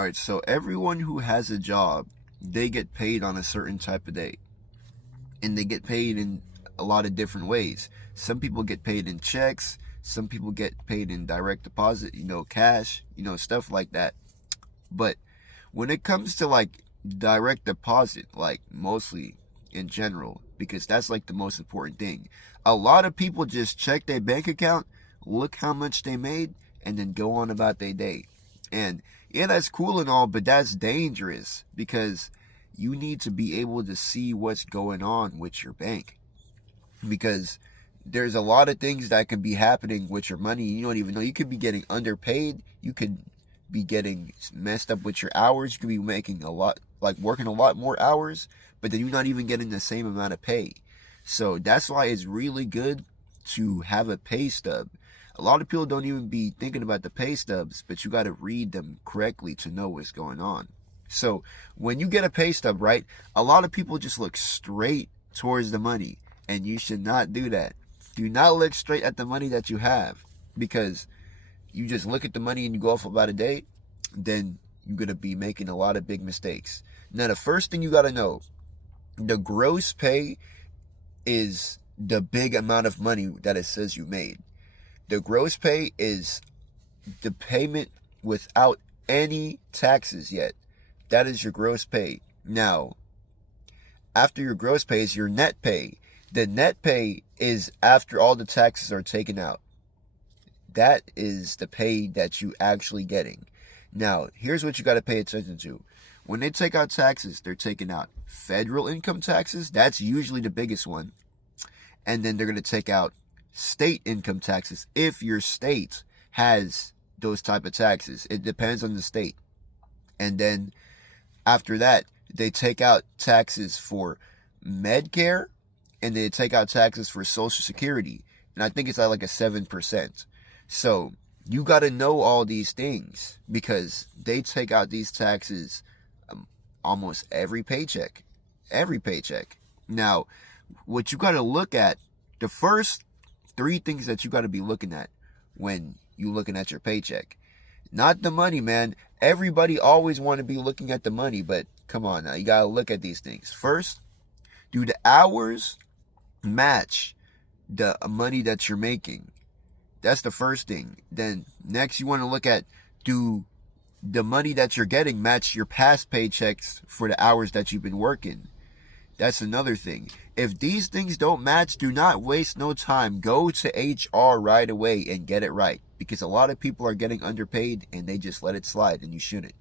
Alright, so everyone who has a job, they get paid on a certain type of day. And they get paid in a lot of different ways. Some people get paid in checks, some people get paid in direct deposit, cash, stuff like that. But when it comes to like direct deposit, like mostly in general, because that's like the most important thing, a lot of people just check their bank account, look how much they made, and then go on about their day. And yeah, that's cool and all, but that's dangerous because you need to be able to see what's going on with your bank, because there's a lot of things that can be happening with your money. You don't even know. You could be getting underpaid. You could be getting messed up with your hours. You could be making a lot, like working a lot more hours, but then you're not even getting the same amount of pay. So that's why it's really good to have a pay stub. A lot of people don't even be thinking about the pay stubs, but you got to read them correctly to know what's going on. So when you get a pay stub, right, a lot of people just look straight towards the money, and you should not do that. Do not look straight at the money that you have, because you just look at the money and you go off about a day, then you're going to be making a lot of big mistakes. Now, the first thing you got to know, the gross pay is the big amount of money that it says you made. The gross pay is the payment without any taxes yet. That is your gross pay. Now, after your gross pay is your net pay. The net pay is after all the taxes are taken out. That is the pay that you actually getting. Now, here's what you got to pay attention to. When they take out taxes, they're taking out federal income taxes. That's usually the biggest one. And then they're going to take out state income taxes if your state has those type of taxes. It depends on the state. And then after that, they take out taxes for Medicare, and they take out taxes for Social Security. And I think it's at like a 7%. So you got to know all these things, because they take out these taxes almost every paycheck. Every paycheck. Now, what you got to look at, the first 3 things that you got to be looking at when you looking at your paycheck. Not the money, man. Everybody always want to be looking at the money, but come on now. You got to look at these things. First, do the hours match the money that you're making? That's the first thing. Then next, you want to look at, do the money that you're getting match your past paychecks for the hours that you've been working? That's another thing. If these things don't match, do not waste no time. Go to HR right away and get it right, because a lot of people are getting underpaid and they just let it slide, and you shouldn't.